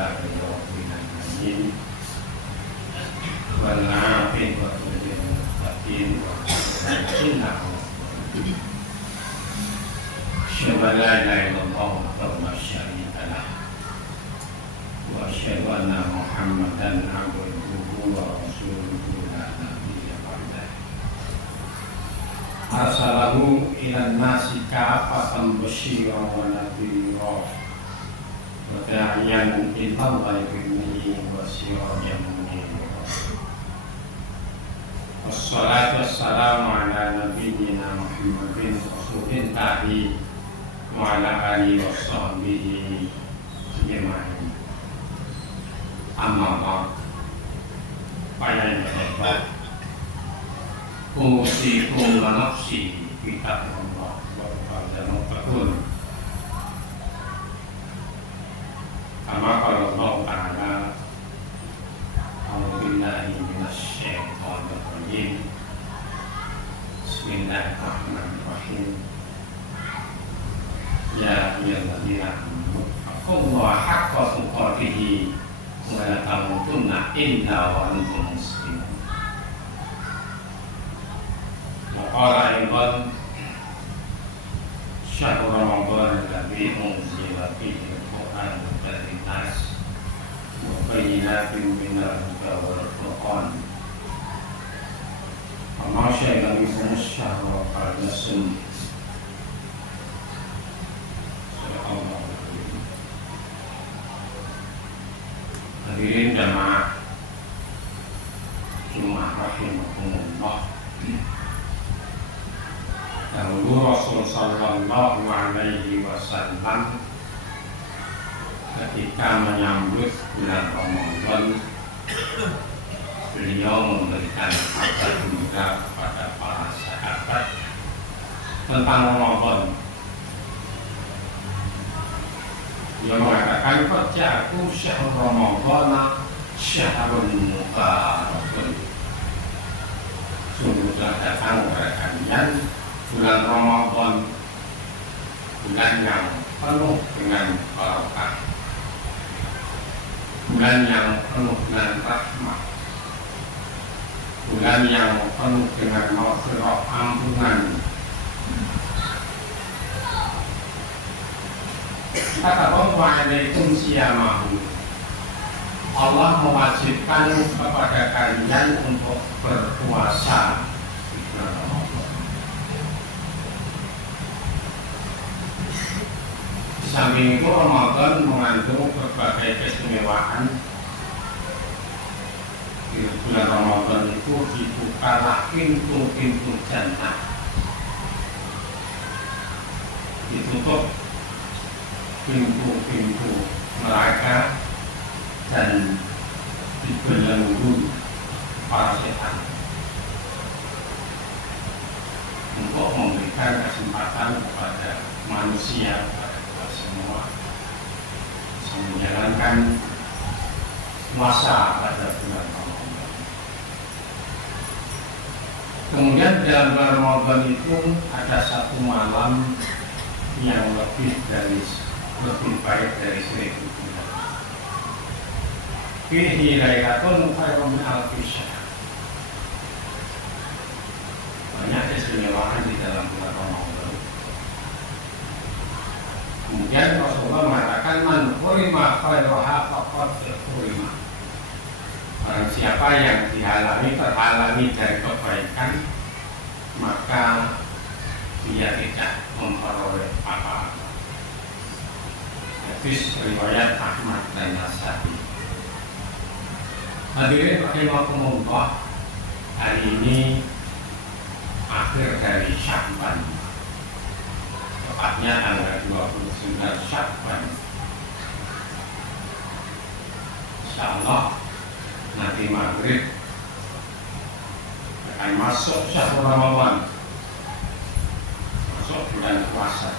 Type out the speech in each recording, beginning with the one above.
لله رب العالمين والعاقبة للمتقين إلا أشهد أن لا إله إلا الله وحده لا شريك له وأشهد أن محمدا عبده ورسوله لا نبي بعده أرسله إلى الناس كافة بشيرا ونذيرا وداعيا إلى الله بإذنه وسراجا منيرا والصلاة والسلام على نبينا محمد رسول الله وعلى آله وصحبه أجمعين. Amma ba'd. Para sahabat, usikum wa nafsi bi taqwallah wa taqul. Kama qala Allah Ta'ala, A'udzu billahi minasy syaithanir rajim. Bismillahirrahmanirrahim. Ya ayyuhalladzina amanu taqullaha haqqa tuqatih wa la tamutunna illa wa antum muslimun. Wa qala aidan syahrul ramadan alladzi unzila fihi al-Qur'an hudan lin-nas wa bayyinatin minal huda wal furqan. Wa ma syahida minkum ash-shahra fa'lasum. Hadirin jamaah Jumat rahimakumullah. Dahulu Rasul sallallahu alaihi wasallam ketika menyambut bulan Ramadan, beliau memberikan kabar gembira kepada para sahabat tentang Ramadan. Dia mengatakan kerjaku syahrul Ramadhan syahrul mubarakun. Sungguh telah datang kepada kalian bulan Ramadan, bulan yang penuh dengan barakah, bulan yang penuh dengan rahmat, bulan yang penuh dengan maghfirah, ampunan. Kata Allah, alaikum siyamahu. Allah mewajibkan kepada kalian untuk berpuasa di bulan Ramadan. Di samping itu Ramadan mengandung berbagai keistimewaan. Di bulan Ramadan itu dibukalah pintu-pintu jannah, ditutup pintu-pintu neraka dan dibelenggu para setan untuk memberikan kesempatan kepada manusia, kepada kita semua, bisa menjalankan puasa pada bulan Ramadan. Kemudian dalam bulan Ramadan itu ada satu malam yang lebih baik dari 1000 bulan. Fihi lailatun khairun min alfi syahr. Banyak keistimewaan di dalam bulan Ramadan. Kemudian Rasulullah mengatakan man hurima khairaha faqad hurima. Barang siapa yang terhalangi dari kebaikan, maka dia tidak memperoleh apa-apa. Hadis riwayat Ahmad dan Nasa'i. Hadirin rahimakumullah, hari ini akhir dari Sya'ban, tepatnya tanggal 29 Sya'ban. Insyaallah nanti maghrib akan masuk syahrul Ramadan, masuk bulan puasa.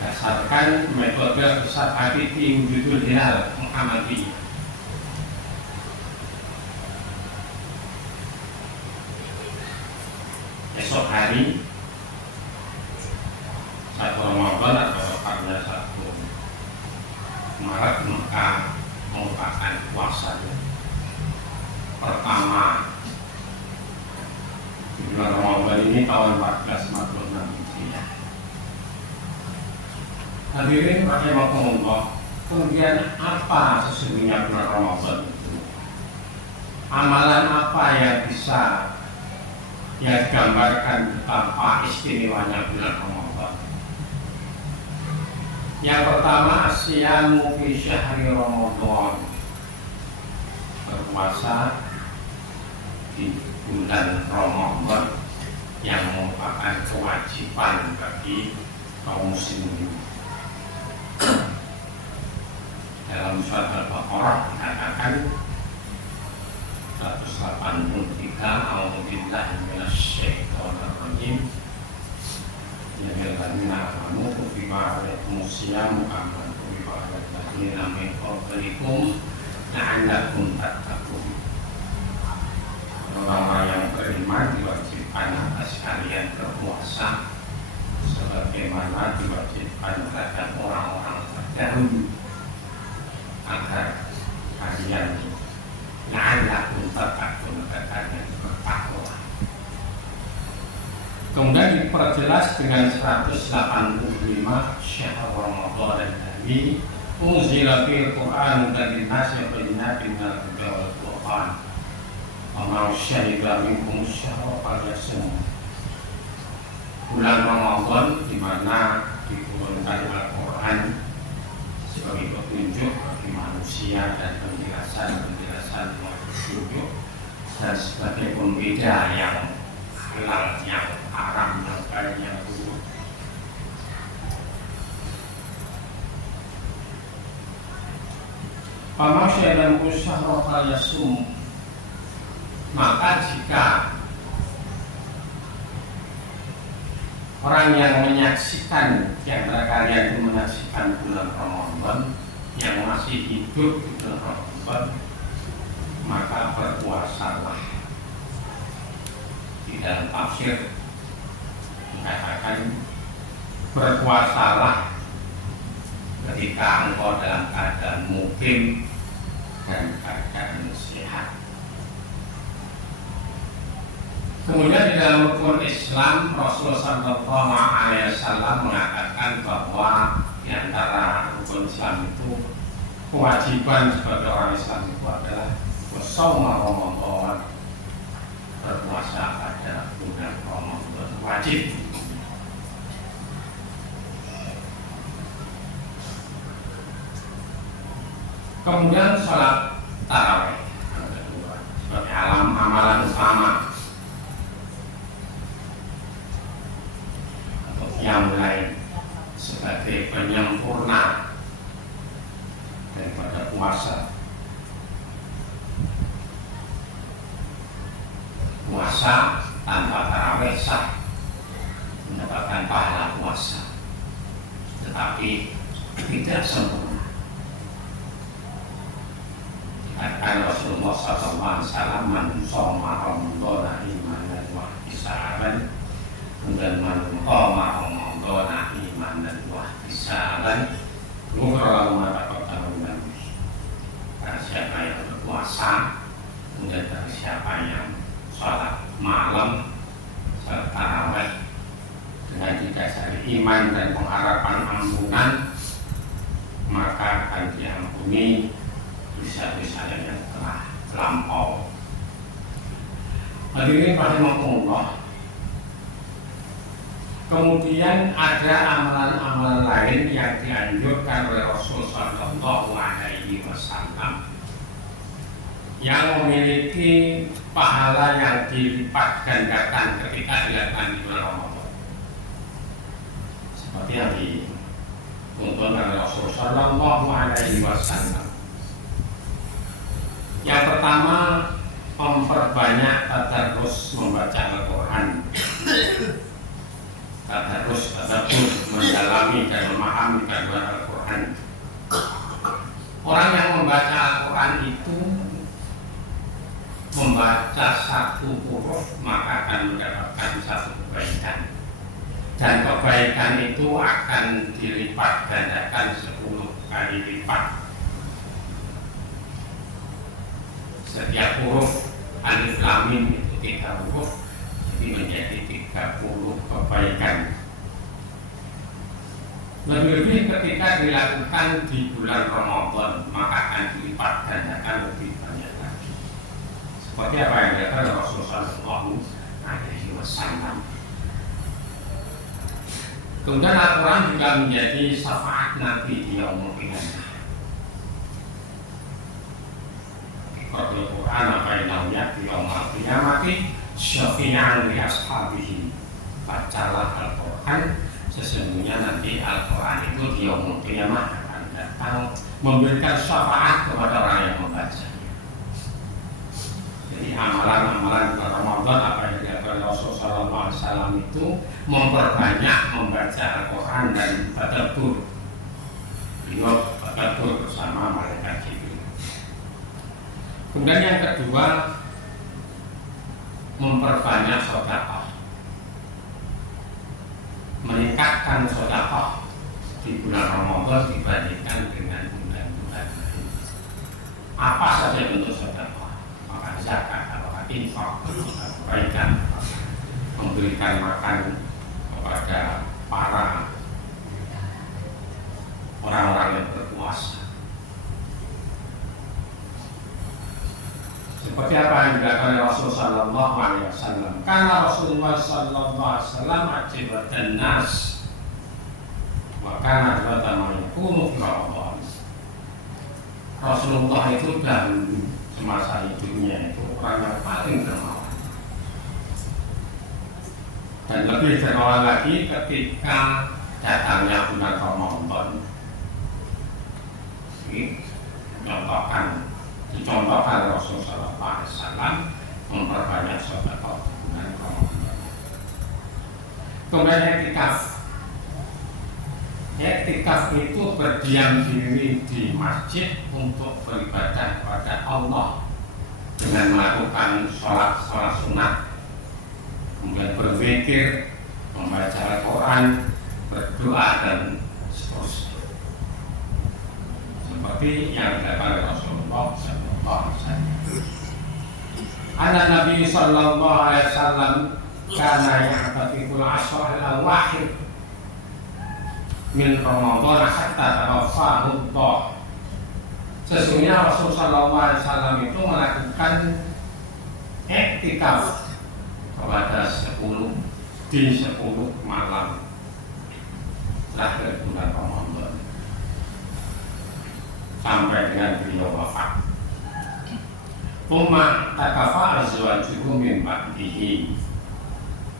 Berdasarkan metode Ustaz Habibie Wujudul Hilal Muhammadiyah. Esok hari 1 Ramadan atau tepatnya 1 Maret Ramadan ini tahun 1446 Hijriah. Hadirin rahimakumullah, kemudian apa sesungguhnya bulan Ramadan itu? Amalan apa yang bisa digambarkan betapa istimewanya bulan Ramadan? Yang pertama, asyamu fi syahri Ramadan, berpuasa di bulan Ramadan yang merupakan kewajiban bagi kaum muslimin. Dalam surat Al-Baqarah dikatakan 183, A'udzubillahi minasyaitonir rajim. Ya ayyuhalladzina amanu kutiba alaikumus syamu kama kutiba alal ladzina min qablikum la'allakum tattaqun. Orang yang beriman diwajibkan atas kalian berpuasa sebagaimana diwajibkan terhadap orang-orang terdahulu agar kalian la'allakum tattaqun, agar kalian bertakwa. Kemudian diperjelas dengan 185, syahr Ramadan alladzi unzila fihi al-Qur'an lin-nasi bayyinatin minal huda wal furqan. Wa syahida minkum syahra falyasum. Bulan Ramadan di mana diturunkan Al-Quran sebagai petunjuk bagi manusia dan penjelasan yang petunjuk dan sebagai pembeda yang halal, yang haram, yang baik, yang buruk. Faman syahida minkum syahra falyasum. Maka jika orang yang menyaksikan, yang kalian itu menyaksikan bulan Ramadan, yang masih hidup di bulan Ramadan, maka berpuasalah. Di dalam tafsir dikatakan berpuasalah ketika engkau dalam keadaan mukim dan keadaan sehat. Kemudian di dalam rukun Islam, Rasulullah SAW mengatakan bahwa di antara rukun Islam itu kewajiban sebagai orang Islam itu adalah shaum Ramadan, berpuasa pada bulan Ramadan wajib. Kemudian sholat tarawih sebagai amalan utama yang lain sebagai penyempurna daripada puasa. Puasa tanpa tarawih sah, mendapatkan pahala puasa, tetapi tidak sempurna. Dikatakan Rasulullah SAW, man shoma Ramadan imanan wa ihtisaban, dan man qama Ramadan imanan wa ihtisaban, ghufira lahu ma taqaddama min dhanbihi. Barang siapa yang berpuasa, kemudian barang siapa yang sholat malam, sholat tarawih dengan didasari iman dan pengharapan ampunan, maka akan diampuni dosa-dosa yang telah terlampau. Hadirin rahimakumullah. Kemudian ada amalan-amalan lain yang dianjurkan oleh Rasulullah SAW yang memiliki pahala yang dilipat gandakan ketika dilakukan di bulan Ramadan, seperti yang dituntun oleh Rasulullah SAW. Yang pertama, memperbanyak tadarus membaca Al-Quran. Tadarus mendalami dan memahami kandungan Al-Quran. Orang yang membaca Al-Quran itu membaca satu huruf maka akan mendapatkan satu kebaikan, dan kebaikan itu akan dilipat gandakan 10 kali lipat. Setiap huruf alif lam mim itu 3 huruf, jadi menjadi 3 kebaikan. Lebih-lebih ketika dilakukan di bulan Ramadan, maka akan dilipat gandakan lebih banyak lagi. Seperti apa yang dikatakan Rasulullah SAW. Kemudian Al-Quran juga menjadi syafaat nanti di yaumul qiyamah. Al-Quran apa yang di yaumul qiyamah syafi'an li ashabihi. Bacalah Al-Quran, sesungguhnya nanti Al-Quran itu di yaumul qiyamah akan datang memberikan syafaat kepada orang yang membaca. Jadi amalan-amalan Ramadan apa yang dilakukan Rasulullah SAW itu memperbanyak membaca Al-Quran dan tadabbur. Beliau tadabbur bersama malaikat Jibril. Kemudian yang kedua, memperbanyak sedekah, meningkatkan sedekah di bulan Ramadan dibandingkan dengan bulan-bulan lain. Apa saja bentuk sedekah? Maka zakat, apakah infak, kebaikan, memberikan makan kepada para orang-orang yang berpuasa. Seperti apa yang dilakukan Rasulullah Sallallahu Alaihi Wasallam. Karena Rasulullah Sallallahu Alaihi Wasallam ajibatan nas, maka najibatan mayakunu Ramadan. Rasulullah itu dahulu semasa hidupnya itu orang yang paling dermawan, dan lebih dermawan lagi ketika datangnya bulan Ramadan. Dicontohkan Rasulullah SAW memperbanyak sedekah di bulan Ramadan. Kemudian Iktikaf itu berdiam diri di masjid untuk beribadah kepada Allah dengan melakukan sholat sunat, kemudian berzikir, membaca Al-Quran, berdoa dan seterusnya. Seperti yang dilakukan Rasulullah SAW. Ada Nabi Sallallahu Alaihi Wasallam karena yang tatkul ashar al-wahid min Ramadan hatta tawafahu Allah. Sesungguhnya Rasulullah SAW itu melakukan iktikaf kepada 10 malam terakhir bulan Ramadan sampai dengan beliau wafat. Umma takafa azwajuhu min ba'dihi.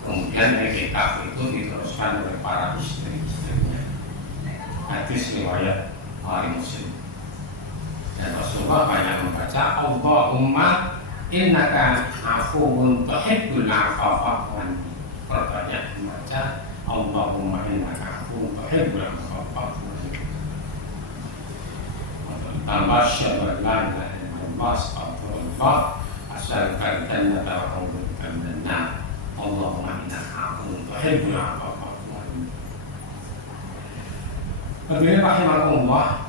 Kemudian iktikaf itu diteruskan oleh para istri-istrinya. Hadis riwayat Bukhari Muslim. Dan Rasulullah banyak membaca Allahumma innaka afuwun tuhibbul afwa fa'fu anni. Perbanyak membaca Allahumma innaka afuwun tuhibbul afwa fa'fu anni. Tambah syahadu la ilaha illallah astaghfirullah as'aluka al-jannata wa a'udzu bika minan nar. Allahumma innaka afuwun tuhibbul afwa fa'fu anni. Hadirin rahimakumullah.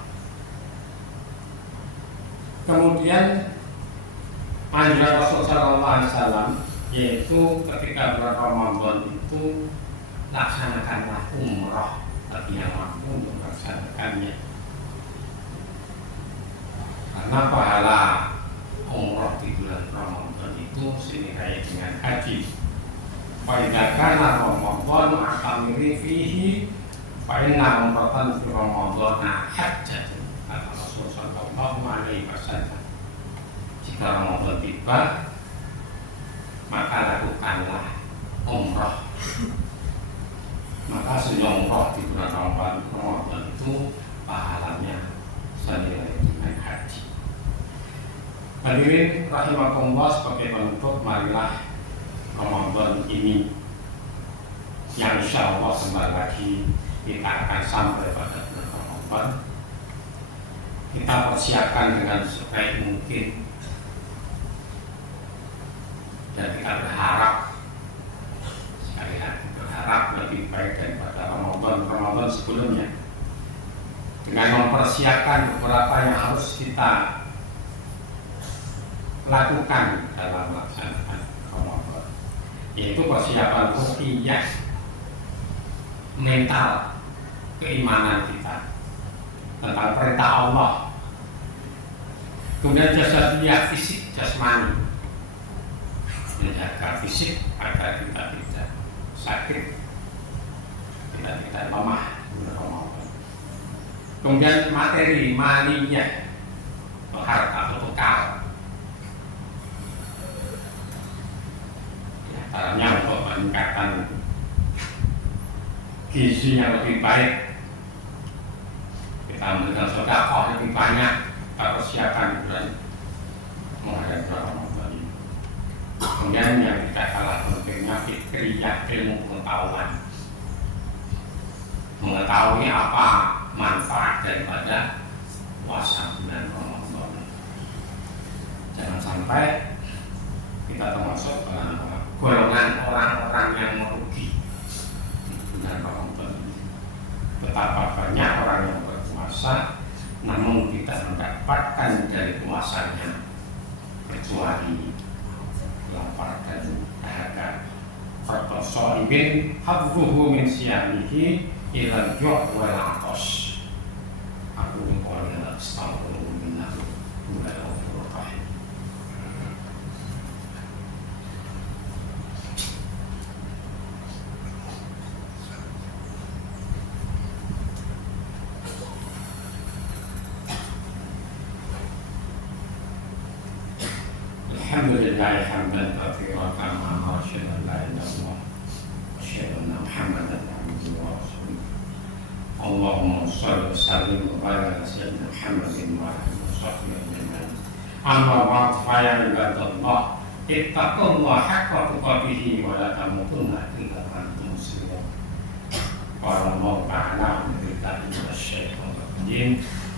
Kemudian anjuran Rasulullah SAW yaitu ketika bulan Ramadan itu laksanakanlah umrah bagi yang mampu untuk melaksanakannya. Karena pahala umrah di bulan Ramadan itu senilai dengan haji. Fa'idha Ramadan akamiri fihi fa'inna umratan fi Ramadan hajjatun. Kata Rasulullah Sallallahu Alaihi Wasallam, jika Ramadan tiba maka lakukanlah umrah. Maka umrah di bulan Ramadan itu pahalanya senilai dengan haji. Hadirin rahimakumullah, sebagai penutup marilah Ramadan ini yang insya Allah sebentar lagi kita akan sampai pada bulan Ramadan. Kita persiapkan dengan sebaik mungkin dan kita berharap, sekali lagi berharap lebih baik daripada Ramadan sebelumnya, dengan mempersiapkan beberapa yang harus kita lakukan dalam melaksanakan Ramadan, yaitu persiapan ruhiyah, mental, keimanan kita tentang perintah Allah. Kemudian jasadiah, fisik, jasmani, menjaga fisik agar kita tidak sakit, kita tidak lemah. Kemudian materi, maliyah, harta atau bekal, caranya untuk meningkatkan gizi yang lebih baik, kita memberikan sedekah lebih banyak, kita persiapan bulan menghadapi Ramadan ini. Kemudian yang tidak kalah pentingnya fikriyah, ilmu pengetahuan, mengetahui apa manfaat daripada puasa bulan Ramadan. Jangan sampai kita termasuk golongan orang-orang yang merugi bulan Ramadan ini. Betapa banyak orang yang berpuasa namun kita mendapatkan dari puasanya kecuali lapar dan dahaga. Fardhu shaimin hadzuhu min siyamihi ilal ju' wal 'atash. Aku qoulun astaghfiru minnahu wa ghafurur rahim. Alhamdulillah hamdan katsiran kama asyhadu an la ilaha illallah wa asyhadu anna Muhammadan abduhu wa rasuluh. Allahumma shalli wa sallim wa barik ala sayyidina Muhammadin wa ala alihi wa sahbihi ajma'in. Amma ba'd, fa ya ibadallah, ittaqullaha haqqa tuqatih wa la tamutunna illa wa antum muslimun. Qala Allah ta'ala billahi minasy syaithanir rajim.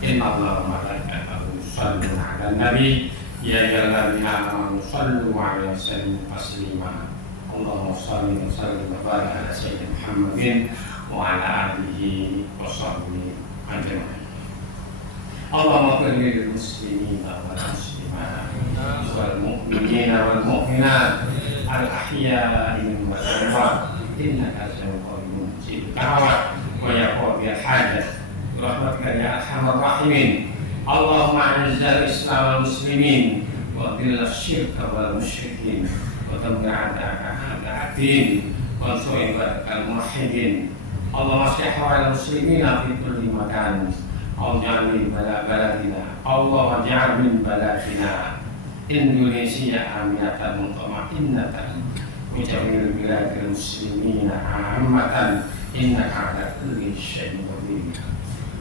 Innallaha wa malaikatahu yusholluna 'alan nabi ya ayyuhalladzina amanu shallu 'alaihi wa sallimu taslima. Allahumma shalli wa sallim wa barik ala sayyidina Muhammadin wa ala alihi wa sahbihi ajma'in. Allahumma ighfir lil muslimina wal muslimat wal mu'minina wal mu'minat al ahya'i minhum wal amwat innaka sami'un qaribun mujibud da'wat wa yaqdi al hajat rahmatika ya arhamar rahimin. Allahumma a'izz al-islam wal muslimin wa dhill asy-syirka wal musyrikin wa dammir a'da'aka a'da'ad-din wa ansur ibadakal muwahhidin. Allahumma aslih ahwal muslimina fi kulli makan. Allahumma baladina, Allahumma ja'al min baladina Indonesia aminatan mutma'innatan mujamil biladil muslimina ammatan innaka ala kulli syai'in qadir.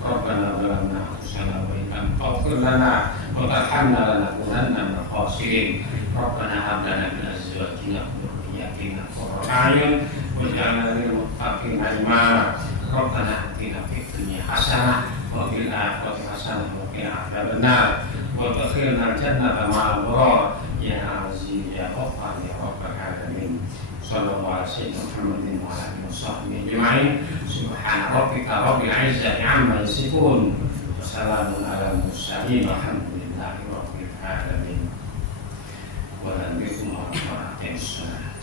Rabbana zalamna anfusana wa in lam taghfir lana wa tarhamna lanakunanna minal khasirin. Rabbana hab lana min azwajina wa dhurriyyatina qurrata a'yun waj'alna lil muttaqina imama. Rabbana atina fid dunya hasanah wa fil akhirati hasanah wa qina adzabannar wa adkhilna jannata ma'al abrar ya aziz ya ghaffar ya rabbal alamin. Sallallahu ala sayyidina Muhammadin wa ala alihi wa sahbihi ajma'in. Subhana rabbika rabbil izzati 'amma yasifun wa salamun alal mursalin walhamdulillahi rabbil alamin. Wa bikum wa rahmatullahi wa barakatuh.